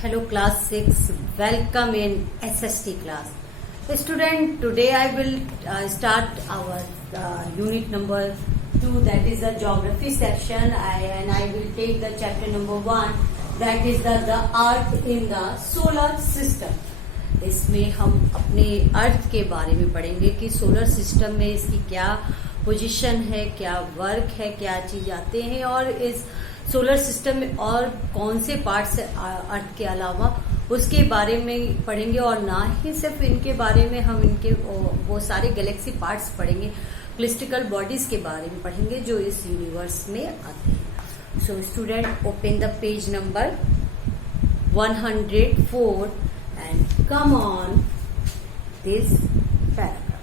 Hello class 6, welcome in SST class. Student, today I will start our unit number 2, that is the geography section, and I will take the chapter number 1, that is the earth in the solar system. इसमें हम अपने अर्थ के बारे में पढ़ेंगे कि solar system में इसकी क्या पोजीशन है, क्या वर्क है, क्या चीज आते हैं और इस सोलर सिस्टम में और कौन से पार्ट्स है अर्थ के अलावा उसके बारे में पढ़ेंगे। और ना ही सिर्फ इनके बारे में हम इनके वो सारे गैलेक्सी पार्ट्स पढ़ेंगे, क्लिस्टिकल बॉडीज के बारे में पढ़ेंगे जो इस यूनिवर्स में आते हैं। So student, open the page number 104 and come on this paragraph.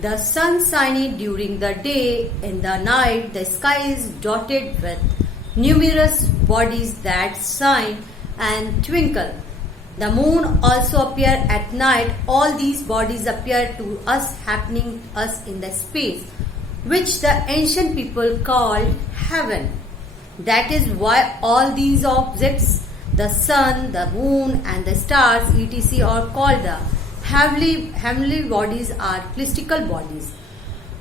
The sun shining during the day, in the night the sky is dotted with numerous bodies that shine and twinkle. The moon also appear at night. All these bodies appear to us happening us in the space which the ancient people called heaven. That is why all these objects, the sun, the moon and the stars etc. are called the heavenly bodies are mystical bodies.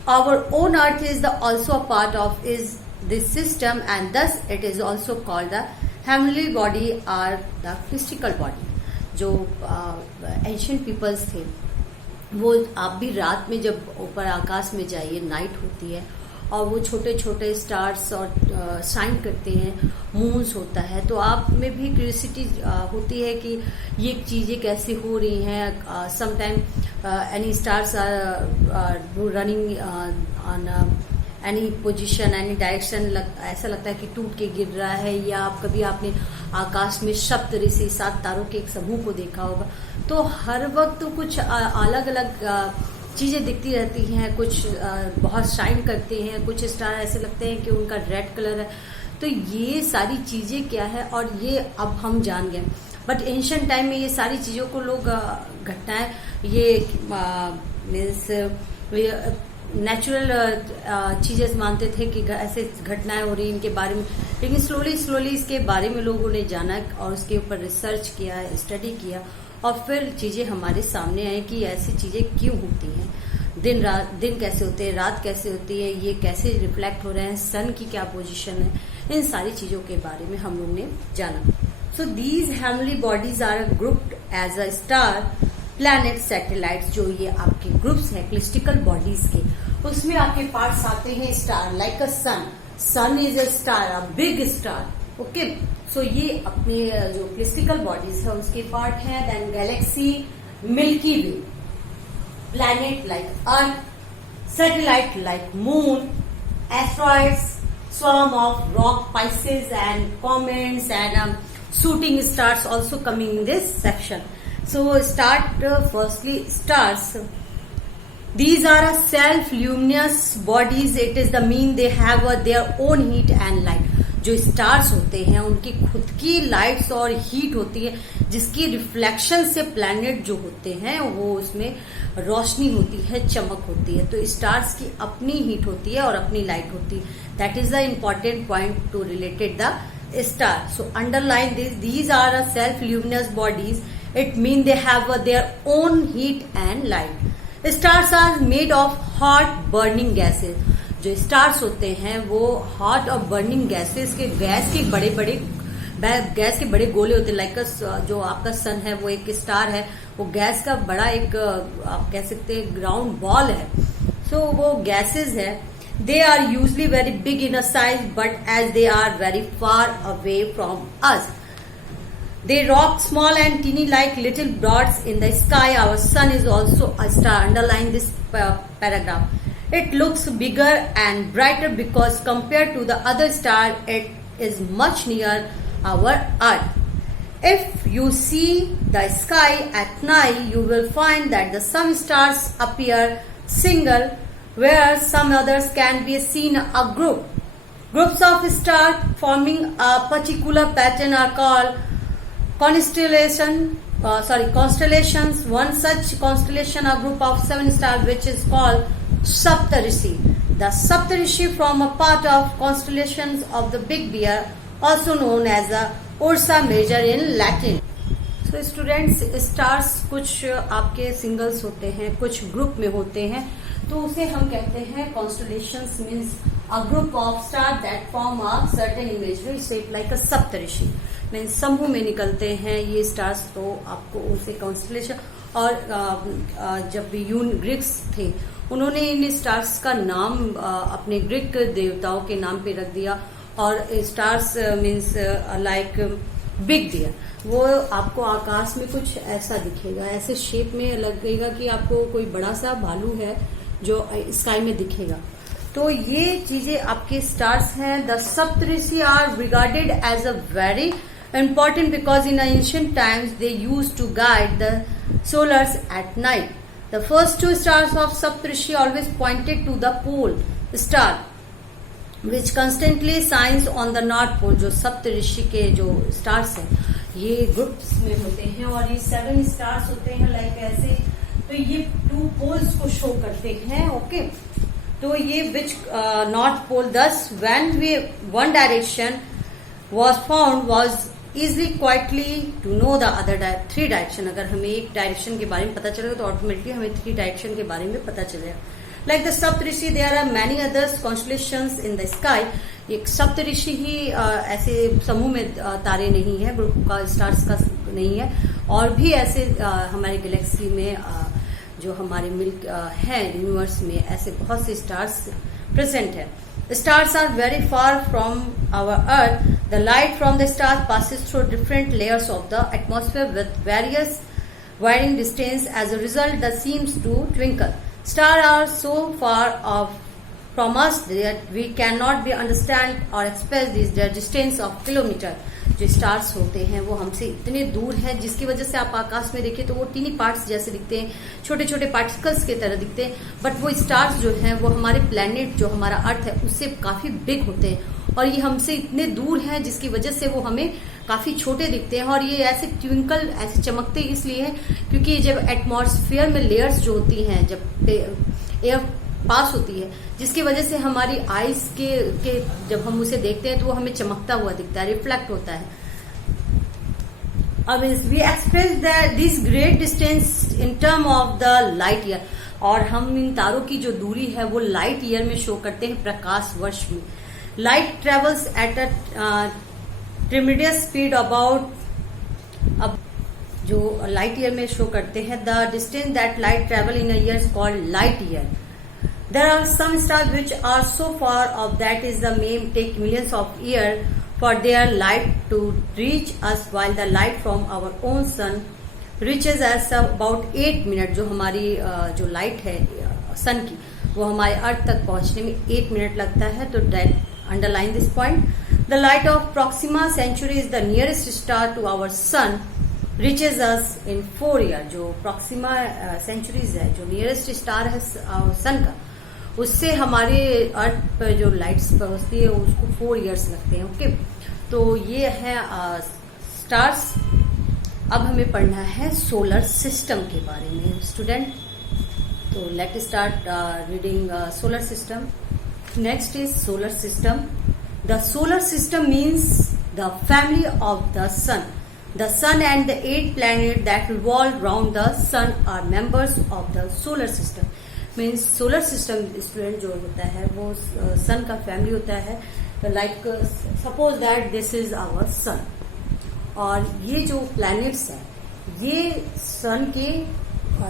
Our own earth is also a part of this system, and thus it is also called the heavenly body or the mystical body. जो ancient peoples थे वो, आप भी रात में जब ऊपर आकाश में जाइए, नाइट होती है और वो छोटे छोटे स्टार्स और शाइन करते हैं, मून्स होता है, तो आप में भी क्यूरियोसिटी होती है कि ये चीजें कैसे हो रही हैं। Sometime any stars are running on any position, any direction, ऐसा लगता है कि टूट के गिर रहा है। या आप कभी आपने आकाश में सप्तऋषि 7 तारों के एक समूह को देखा होगा, तो हर वक्त कुछ अलग अलग चीजें दिखती रहती हैं। कुछ बहुत शाइन करते हैं, कुछ स्टार ऐसे लगते हैं कि उनका रेड कलर है। तो ये सारी चीजें क्या है और ये अब हम जान गए। बट एंशिएंट टाइम में ये सारी चीजों को लोग घटनाएं ये मीन्स नेचुरल चीजें मानते थे कि ऐसे घटनाएं हो रही इनके बारे में। लेकिन स्लोली इसके बारे में लोगों ने जाना और उसके ऊपर रिसर्च किया, स्टडी किया और फिर चीजें हमारे सामने आई कि ऐसी चीजें क्यों होती हैं। दिन कैसे होते हैं, रात कैसे होती है, ये कैसे रिफ्लेक्ट हो रहे हैं, सन की क्या पोजीशन है, इन सारी चीजों के बारे में हम लोग ने जाना। So these heavenly bodies are grouped as a star, planet, satellites. जो ये आपके ग्रुप्स हैं क्लिस्टिकल बॉडीज के, उसमें आपके पार्ट्स आते हैं star, like a sun is a star, a big star. Okay, so ये अपने जो क्लिस्टिकल बॉडीज है उसके पार्ट हैं। Then galaxy, milky way, planet like earth, satellite like moon, asteroids, swarm of rock pieces and comets and shooting stars also coming in this section. So start firstly stars. These are a self-luminous bodies. It is the mean they have their own heat and light. जो stars होते हैं उनकी खुद की lights और heat होती है, जिसकी रिफ्लेक्शन से प्लैनेट जो होते हैं वो उसमें रोशनी होती है, चमक होती है। तो स्टार्स की अपनी हीट होती है और अपनी लाइट होती है। That is the important point to related the star. So underline this, these are a self luminous bodies. It mean they have their own heat and light. Stars are made of hot burning gases. जो stars होते हैं वो hot और burning gases के gas के बड़े गोले होते हैं। लाइक जो आपका सन है वो एक स्टार है, वो गैस का बड़ा एक आप कह सकते हैं ग्राउंड बॉल है। सो वो गैसेस है। They are usually very big in a size, but as they are very far away from us, they rock small and teeny like little dots in the sky. Our sun is also a star. Underline this paragraph. It looks bigger and brighter because compared to the other star, it is much near our earth. If you see the sky at night, you will find that some stars appear single, where some others can be seen a group. Groups of stars forming a particular pattern are called constellations. One such constellation, a group of 7 stars, which is called Saptarishi. The Saptarishi form a part of constellations of the Big Bear also known as the Ursa Major in Latin. So students, stars कुछ आपके singles होते हैं, कुछ group में होते हैं, तो उसे हम कहते हैं constellations, means a group of stars that form a certain imagery shape like a Saptarishi, means समूह में निकलते हैं ये स्टार्स, तो आपको उसे कॉन्स्टलेशन। और जब ग्रीक्स थे, उन्होंने इन स्टार्स का नाम अपने ग्रीक देवताओं के नाम पे रख दिया, और stars means like big dear, वो आपको आकाश में कुछ ऐसा दिखेगा, ऐसे शेप में लगेगा कि आपको कोई बड़ा सा भालू है जो स्काई में दिखेगा। तो ये चीजें आपके स्टार्स हैं। The Saptarishi are regarded as a very important because in ancient times they used to guide the solars at night. The first two stars of Saptarishi always pointed to the pole star, which constantly shines on the north pole. जो सप्तऋषि के जो stars हैं ये groups में होते हैं, और ये 7 स्टार्स होते हैं लाइक ऐसे, तो ये 2 पोल्स को शो करते हैं। ओके, तो ये which north pole, thus when one direction was found was easily quietly to know the other 3 direction. अगर हमें एक डायरेक्शन के बारे में पता चलेगा तो ऑटोमेटिकली हमें 3 डायरेक्शन के बारे में पता चलेगा। Like the Saptarishi, there are many other constellations in the sky. एक सप्तऋषि ही ऐसे समूह में तारे नहीं है, ग्रुप का स्टार्स का नहीं है, और भी ऐसे हमारे गैलेक्सी में जो हमारे मिल्क है यूनिवर्स में, ऐसे बहुत से स्टार्स प्रेजेंट है। Stars are very far from our Earth. The light from the stars passes through different layers of the atmosphere with various varying distance. As a result, they seems to twinkle. Stars are so far off from us that we cannot be understand or express their distance of kilometer. जो stars होते हैं वो हमसे इतने दूर हैं, जिसकी वजह से आप आकाश में देखिए तो वो टीनी पार्ट्स जैसे दिखते हैं, छोटे छोटे पार्टिकल्स की तरह दिखते हैं, बट वो स्टार्स जो हैं वो हमारे प्लेनेट जो हमारा अर्थ है उससे काफी बिग होते हैं, और ये हमसे इतने दूर हैं जिसकी वजह से वो हमें काफी छोटे दिखते हैं। और ये ऐसे ट्विंकल ऐसे चमकते इसलिए है क्योंकि जब एटमॉस्फेयर में लेयर्स जो होती हैं, जब एयर पास होती है, जिसकी वजह से हमारी आईज के जब हम उसे देखते हैं तो वो हमें चमकता हुआ दिखता है, रिफ्लेक्ट होता है। अब we express this great distance in term of the light year, और हम इन तारों की जो दूरी है वो लाइट ईयर में शो करते हैं, प्रकाश वर्ष में। Light travels at a ट्रेमेंडस speed about, अब जो लाइट ईयर में शो करते हैं, the distance that light travel in a year is called light year. There are some stars which are so far off that is the may take millions of years for their light to reach us, while the light from our own sun reaches us about 8 minutes. जो हमारी जो light है सन की वो हमारे अर्थ तक पहुंचने में 8 मिनट लगता है। तो underline this point. The light of Proxima Centauri is the nearest star to our sun, reaches us in 4 years. जो Proxima Centauri है, जो नियरेस्ट स्टार है सन का, उससे हमारे अर्थ पर जो लाइट्स पहुंचती है उसको 4 इयर्स लगते हैं। ओके, तो ये है स्टार्स। अब हमें पढ़ना है सोलर सिस्टम के बारे में स्टूडेंट। तो let start reading solar system. Next is solar system. The solar system means the family of the sun. The sun and the 8 planets that revolve round the sun are members of the solar system. Means solar system student जो होता है वो sun का family होता है। Like suppose that this is our sun, और ये जो प्लैनेट्स हैं ये सन के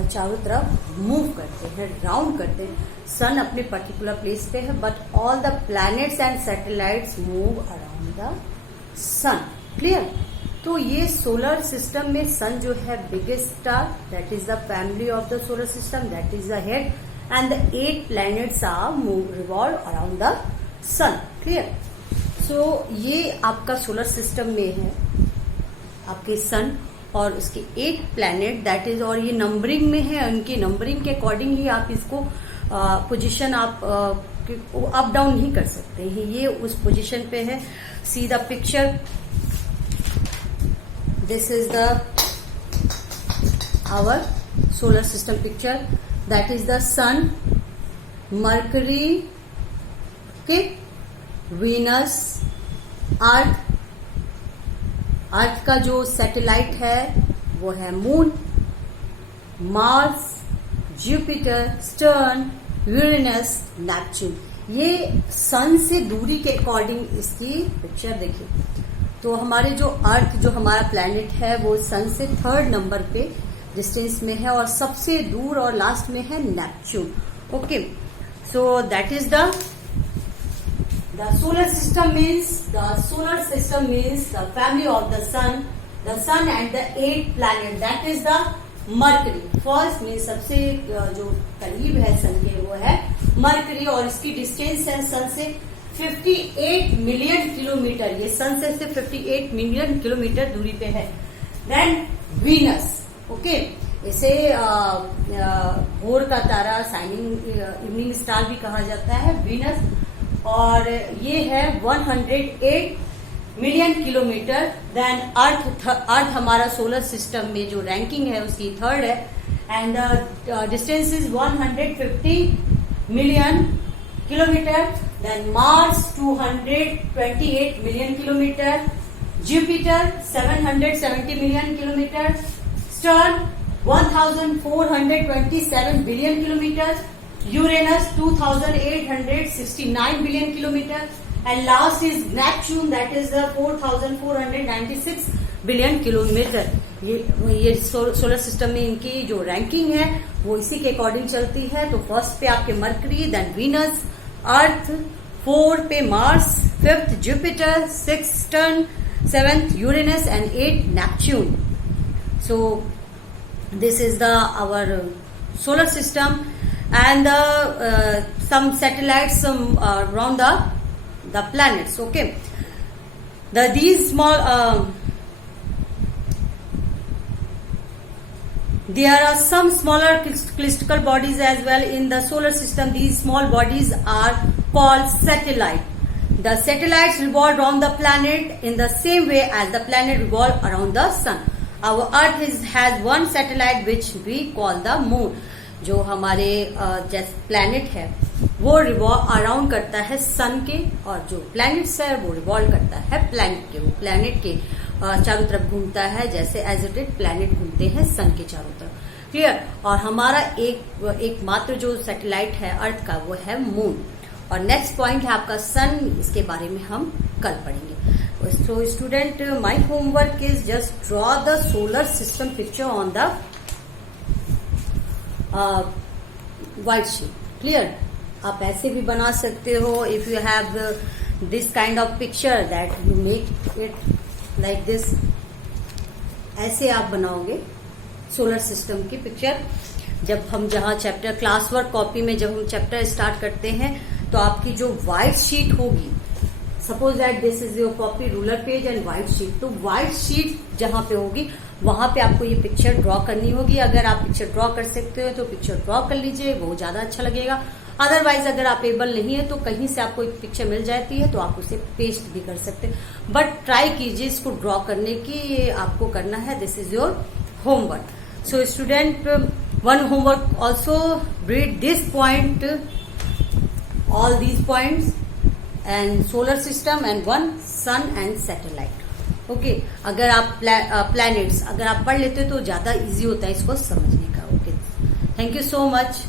चारों तरफ मूव करते हैं, राउंड करते हैं। सन अपने पर्टिकुलर प्लेस पे है, but all the planets and satellites move around the sun. Clear? तो ये सोलर सिस्टम में सन जो है biggest star, that is the family of the solar system, that is the head, and the 8 planets are revolve around the sun. Clear? So ये आपका solar system में है आपके सन और उसके 8 प्लैनेट दैट इज, और ये नंबरिंग में है, उनकी नंबरिंग के अकॉर्डिंग ही आप इसको पोजीशन आप अप डाउन नहीं कर सकते हैं, ये उस पोजीशन पे है। See the picture, this is the our solar system picture, that is the sun, Mercury, okay, Venus, Earth, Earth का जो सैटेलाइट है वो है moon, Mars, Jupiter, Saturn, Uranus, Neptune. ये सन से दूरी के अकॉर्डिंग इसकी पिक्चर देखिए। तो हमारे जो अर्थ, जो हमारा प्लैनेट है, वो सन से 3rd नंबर पे डिस्टेंस में है और सबसे दूर और लास्ट में है Neptune. Okay, so that is the solar system means the family of the sun and the 8 planet, that is the Mercury. First means सबसे जो करीब है सन के वो है मरकरी और इसकी डिस्टेंस है सन से 58 मिलियन किलोमीटर। ये सन से 58 मिलियन किलोमीटर दूरी पे है। देन वीनस, ओके, इसे भोर का तारा, शाइनिंग इवनिंग स्टार भी कहा जाता है वीनस, और ये है 108 मिलियन किलोमीटर। देन अर्थ हमारा सोलर सिस्टम में जो रैंकिंग है उसकी 3rd है and distance is 150 million kilometre. Then Mars 228 million kilometre, Jupiter 770 million kilometre, Saturn 1427 billion kilometre, Uranus 2869 billion kilometer, and last is Neptune, that is 4496 billion kilometer. ये solar system में इनकी जो ranking है वो इसी के अकॉर्डिंग चलती है। तो फर्स्ट पे आपके मरकरी, देन वीनस, अर्थ, 4 पे Mars, 5th Jupiter, 6th Saturn, 7th Uranus and 8th Neptune. So this is the our solar system and some satellites around the planets. Okay, these small there are some smaller crystal bodies as well in the solar system. These small bodies are called satellite. The satellites revolve around the planet in the same way as the planet revolve around the sun. Our earth has one satellite which we call the moon. जो हमारे planet है वो revolve around करता है सन के, और जो planets है वो रिवॉल्व करता है प्लैनेट के। वो प्लैनेट के चारों तरफ घूमता है जैसे एज इट इज प्लैनेट घूमते हैं सन के चारों तरफ। क्लियर? और हमारा एक मात्र जो सैटेलाइट है अर्थ का वो है मून। और नेक्स्ट पॉइंट है आपका सन, इसके बारे में हम कल पढ़ेंगे। So student, my homework is just draw the solar system picture on the white sheet. Clear? आप ऐसे भी बना सकते हो. If you have this kind of picture that you make it like this, ऐसे आप बनाओगे सोलर सिस्टम की पिक्चर. जब हम जहाँ चैप्टर क्लास वर्क कॉपी में जब हम चैप्टर स्टार्ट करते हैं तो आपकी जो व्हाइट शीट होगी, suppose that this is your copy, ruler page and white sheet, तो व्हाइट शीट जहां पे होगी वहां पे आपको ये पिक्चर ड्रॉ करनी होगी. अगर आप पिक्चर ड्रॉ कर सकते हो तो पिक्चर ड्रॉ कर लीजिए, वो ज्यादा अच्छा लगेगा. अदरवाइज अगर आप एबल नहीं है तो कहीं से आपको एक पिक्चर मिल जाती है तो आप उसे पेस्ट भी कर सकते हैं. बट ट्राई कीजिए इसको ड्रॉ करने की, ये आपको करना है. This is your homework. So student, one homework also read this point, all these points and solar system and one sun and satellite. Okay, अगर आप प्लैनेट्स अगर आप पढ़ लेते हो तो ज्यादा इजी होता है इसको समझने का. Okay, thank you so much.